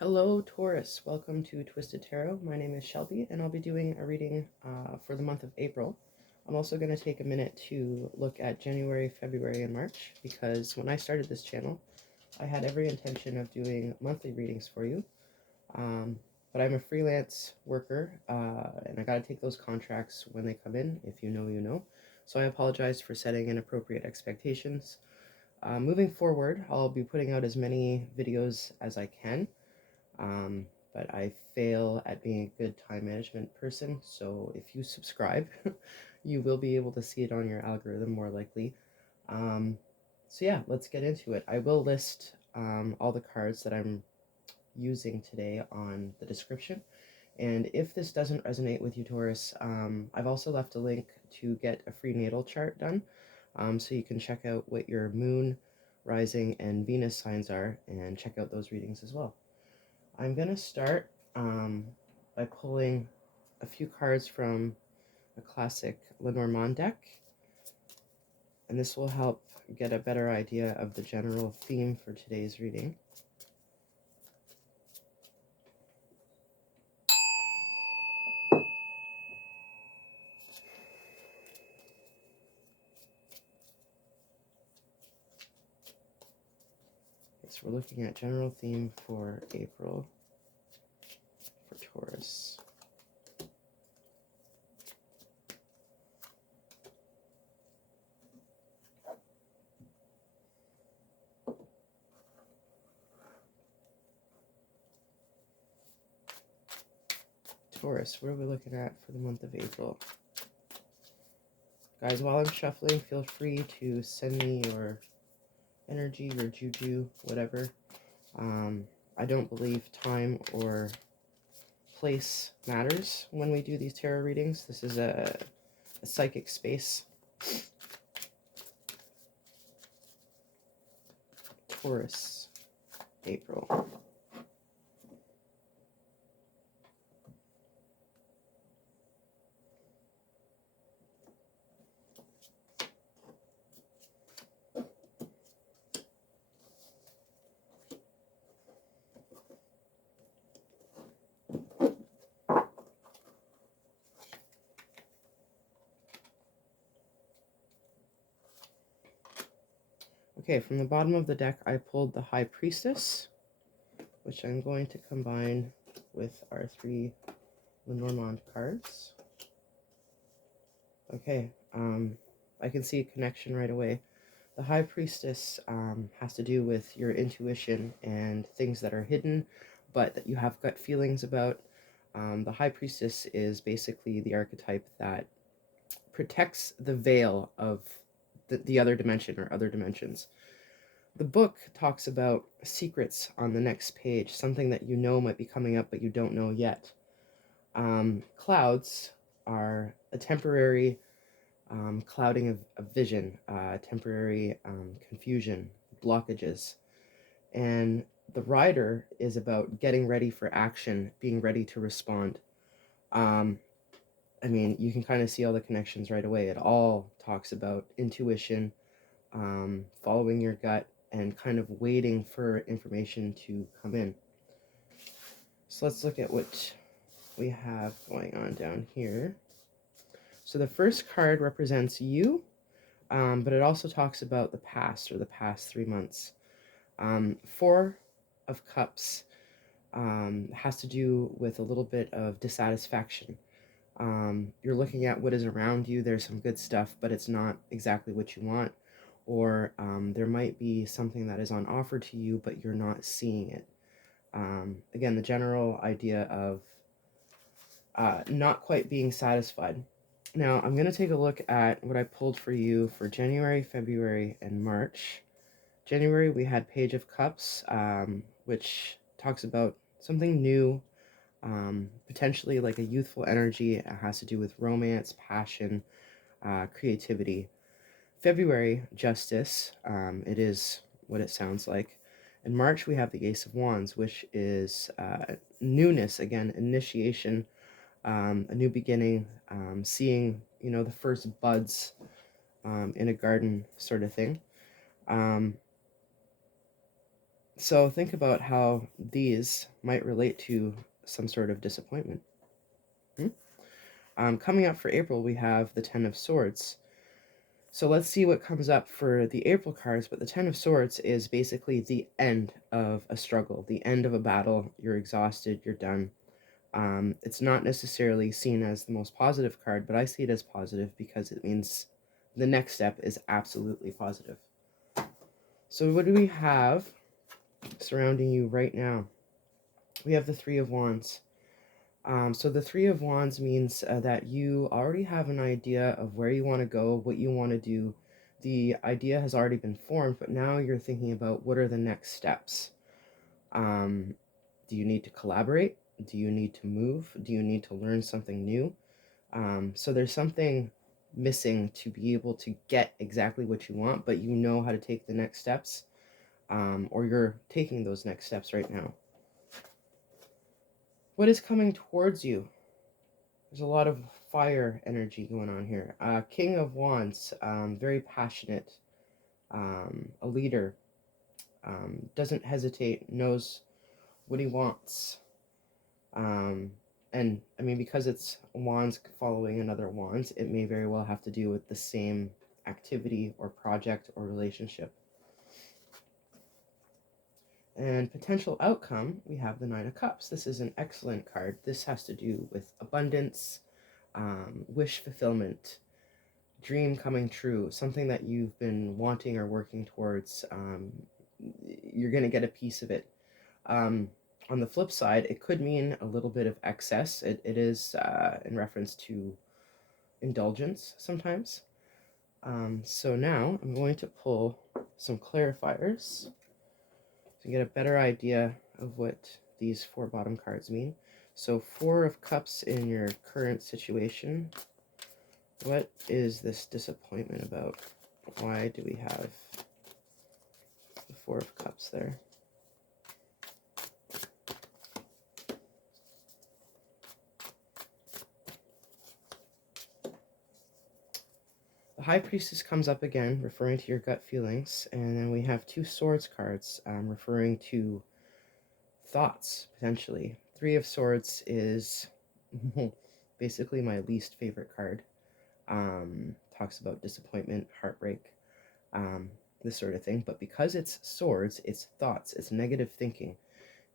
Hello Taurus, welcome to Twisted Tarot. My name is Shelby and I'll be doing a reading for the month of April. I'm also going to take a minute to look at January, February, and March because when I started this channel, I had every intention of doing monthly readings for you. But I'm a freelance worker and I got to take those contracts when they come in. If you know, you know. So I apologize for setting inappropriate expectations. Moving forward, I'll be putting out as many videos as I can. But I fail at being a good time management person, so if you subscribe, you will be able to see it on your algorithm more likely. So yeah, let's get into it. I will list all the cards that I'm using today on the description, and if this doesn't resonate with you, Taurus, I've also left a link to get a free natal chart done, so you can check out what your moon, rising, and Venus signs are, and check out those readings as well. I'm going to start by pulling a few cards from a classic Lenormand deck, and this will help get a better idea of the general theme for today's reading. Okay, so we're looking at general theme for April for Taurus. Taurus, what are we looking at for the month of April? Guys, while I'm shuffling, feel free to send me your energy, your juju, whatever. I don't believe time or place matters when we do these tarot readings. This is a psychic space. Taurus April. Okay, from the bottom of the deck, I pulled the High Priestess, which I'm going to combine with our 3 Lenormand cards. Okay, I can see a connection right away. The High Priestess has to do with your intuition and things that are hidden, but that you have gut feelings about. The High Priestess is basically the archetype that protects the veil of the other dimension or other dimensions. The book talks about secrets on the next page, something that you know might be coming up but you don't know yet. Clouds are a temporary clouding of vision, temporary confusion, blockages. And the rider is about getting ready for action, being ready to respond. I mean, you can kind of see all the connections right away. It all talks about intuition, following your gut, and kind of waiting for information to come in. So let's look at what we have going on down here. So the first card represents you, but it also talks about the past or the past 3 months. 4 of Cups has to do with a little bit of dissatisfaction. You're looking at what is around you. There's some good stuff, but it's not exactly what you want. Or there might be something that is on offer to you, but you're not seeing it. Again, the general idea of not quite being satisfied. Now, I'm going to take a look at what I pulled for you for January, February, and March. January, we had Page of Cups, which talks about something new, potentially like a youthful energy. It has to do with romance, passion, creativity. February, Justice. It is what it sounds like. In March, we have the Ace of Wands, which is newness, again, initiation, a new beginning, seeing, the first buds in a garden sort of thing. So think about how these might relate to some sort of disappointment. Coming up for April, we have the Ten of Swords. So let's see what comes up for the April cards, but the Ten of Swords is basically the end of a struggle, the end of a battle. You're exhausted, you're done. It's not necessarily seen as the most positive card, but I see it as positive because it means the next step is absolutely positive. So what do we have surrounding you right now? We have the Three of Wands. So the Three of Wands means that you already have an idea of where you want to go, what you want to do. The idea has already been formed, but now you're thinking about what are the next steps. Do you need to collaborate? Do you need to move? Do you need to learn something new? So there's something missing to be able to get exactly what you want, but you know how to take the next steps, or you're taking those next steps right now. What is coming towards you? There's a lot of fire energy going on here. King of Wands, very passionate, a leader, doesn't hesitate, knows what he wants. And I mean, because it's wands following another wands, it may very well have to do with the same activity or project or relationship. And potential outcome, we have the Nine of Cups. This is an excellent card. This has to do with abundance, wish fulfillment, dream coming true, something that you've been wanting or working towards. You're going to get a piece of it. On the flip side, it could mean a little bit of excess. It is in reference to indulgence sometimes. So now I'm going to pull some clarifiers to get a better idea of what these four bottom cards mean. So Four of Cups in your current situation. What is this disappointment about? Why do we have the Four of Cups there? The High Priestess comes up again, referring to your gut feelings, and then we have two Swords cards, referring to thoughts, potentially. Three of Swords is basically my least favorite card. Talks about disappointment, heartbreak, this sort of thing. But because it's swords, it's thoughts, it's negative thinking.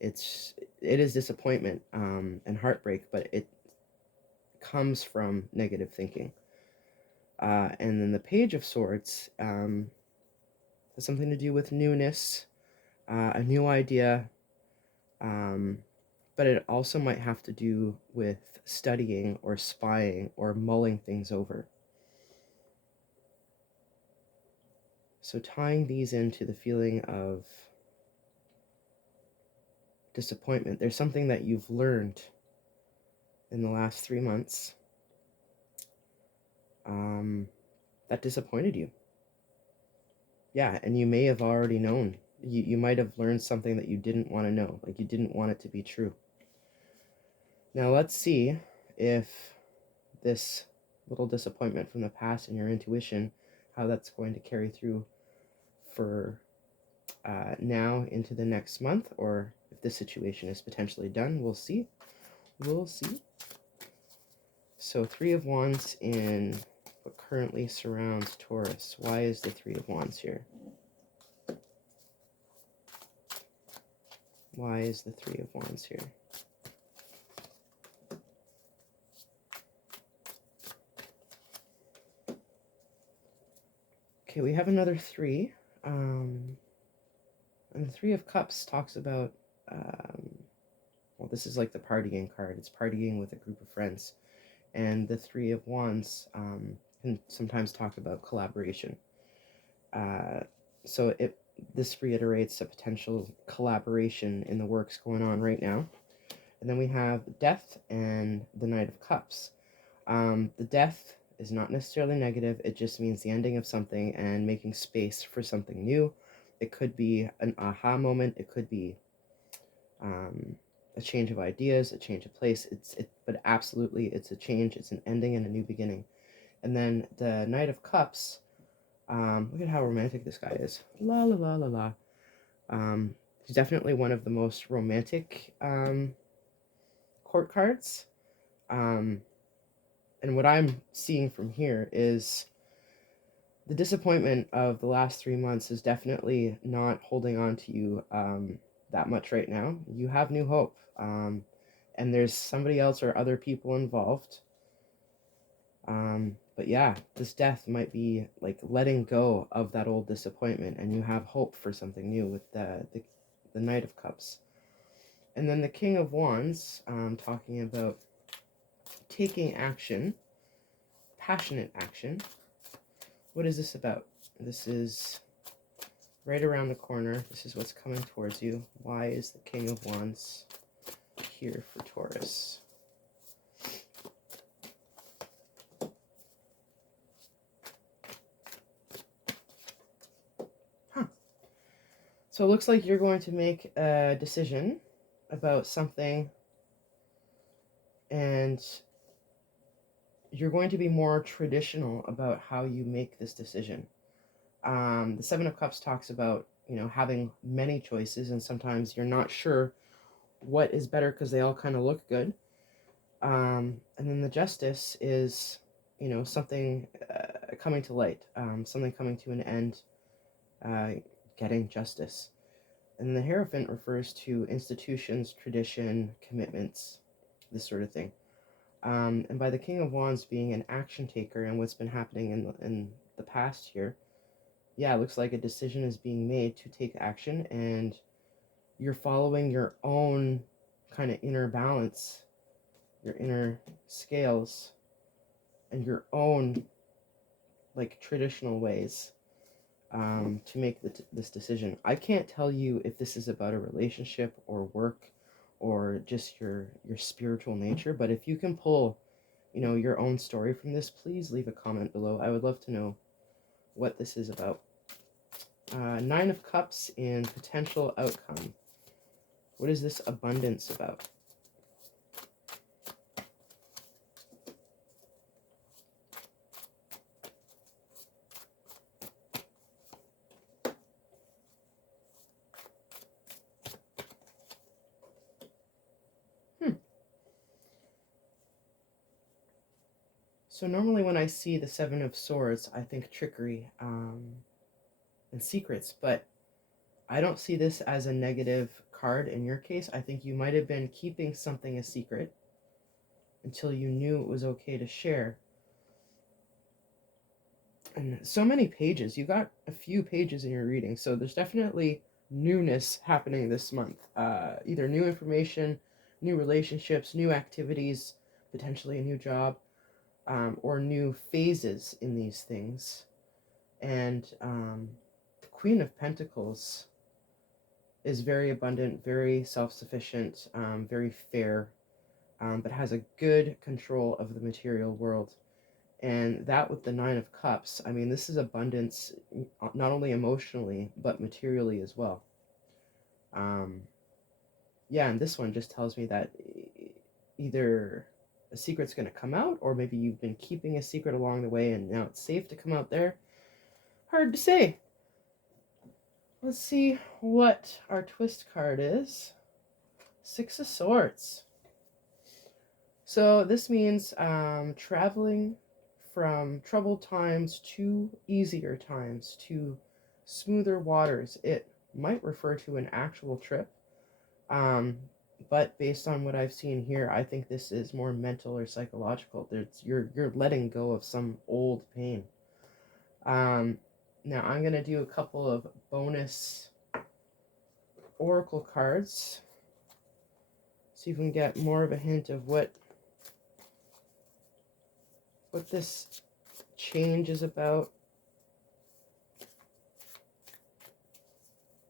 It is disappointment and heartbreak, but it comes from negative thinking. And then the Page of Swords has something to do with newness, a new idea, but it also might have to do with studying or spying or mulling things over. So tying these into the feeling of disappointment, there's something that you've learned in the last 3 months that disappointed you. Yeah, and you may have already known. You might have learned something that you didn't want to know, like you didn't want it to be true. Now let's see if this little disappointment from the past and your intuition, how that's going to carry through for now into the next month, or if this situation is potentially done. We'll see. We'll see. So Three of Wands in what currently surrounds Taurus. Why is the Three of Wands here? Why is the Three of Wands here? Okay, we have another three. And the Three of Cups talks about, well, this is like the partying card. It's partying with a group of friends. And the Three of Wands can sometimes talk about collaboration. So this reiterates a potential collaboration in the works going on right now. And then we have Death and the Knight of Cups. The Death is not necessarily negative. It just means the ending of something and making space for something new. It could be an aha moment. It could be a change of ideas, a change of place. But absolutely, it's a change. It's an ending and a new beginning. And then the Knight of Cups. Look at how romantic this guy is. La la la la la. He's definitely one of the most romantic court cards. And what I'm seeing from here is the disappointment of the last 3 months is definitely not holding on to you that much right now. You have new hope. And there's somebody else or other people involved. But yeah, this death might be like letting go of that old disappointment, and you have hope for something new with the Knight of Cups. And then the King of Wands, talking about taking action, passionate action. What is this about? This is right around the corner. This is what's coming towards you. Why is the King of Wands here for Taurus? So it looks like you're going to make a decision about something, and you're going to be more traditional about how you make this decision. The Seven of Cups talks about, having many choices, and sometimes you're not sure what is better because they all kind of look good. And then the Justice is, something coming to light, something coming to an end, getting justice. And the Hierophant refers to institutions, tradition, commitments, this sort of thing. And by the King of Wands being an action taker and what's been happening in the past here, yeah, it looks like a decision is being made to take action, and you're following your own kind of inner balance, your inner scales, and your own like traditional ways to make this decision. I can't tell you if this is about a relationship or work or just your spiritual nature, but if you can pull, your own story from this, please leave a comment below. I would love to know what this is about. Nine of Cups in potential outcome. What is this abundance about? So normally when I see the Seven of Swords, I think trickery and secrets, but I don't see this as a negative card in your case. I think you might have been keeping something a secret until you knew it was okay to share. And so many pages. You got a few pages in your reading, so there's definitely newness happening this month. Either new information, new relationships, new activities, potentially a new job, or new phases in these things. And the Queen of Pentacles is very abundant, very self-sufficient, very fair, but has a good control of the material world. And that with the Nine of Cups, I mean, this is abundance, not only emotionally, but materially as well. Yeah, and this one just tells me that either a secret's going to come out, or maybe you've been keeping a secret along the way and now it's safe to come out there. Hard to say. Let's see what our twist card is. Six of Swords. So this means traveling from troubled times to easier times, to smoother waters. It might refer to an actual trip, but based on what I've seen here, I think this is more mental or psychological. You're letting go of some old pain. Now I'm gonna do a couple of bonus oracle cards. See if we can get more of a hint of what this change is about.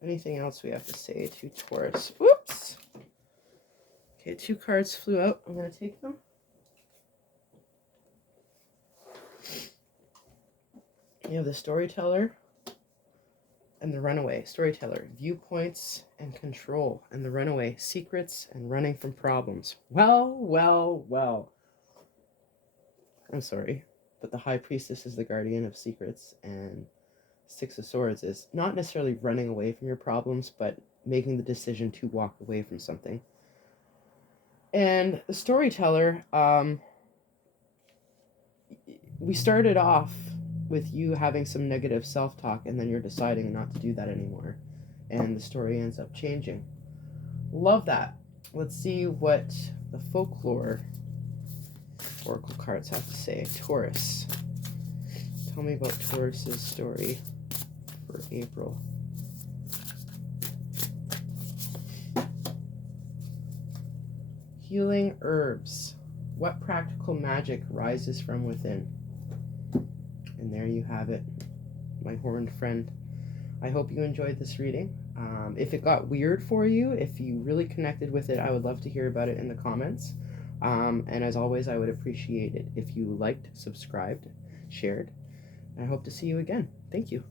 Anything else we have to say to Taurus? Whoops! Okay, 2 cards flew out. I'm going to take them. You have the Storyteller and the Runaway. Storyteller, viewpoints and control. And the Runaway, secrets and running from problems. Well, well, well. I'm sorry, but the High Priestess is the guardian of secrets, and Six of Swords is not necessarily running away from your problems, but making the decision to walk away from something. And the storyteller, we started off with you having some negative self-talk, and then you're deciding not to do that anymore, and the story ends up changing. Love that. Let's see what the folklore oracle cards have to say. Taurus. Tell me about Taurus's story for April. Healing herbs. What practical magic rises from within? And there you have it, my horned friend. I hope you enjoyed this reading. If it got weird for you, if you really connected with it, I would love to hear about it in the comments. And as always, I would appreciate it if you liked, subscribed, shared. I hope to see you again. Thank you.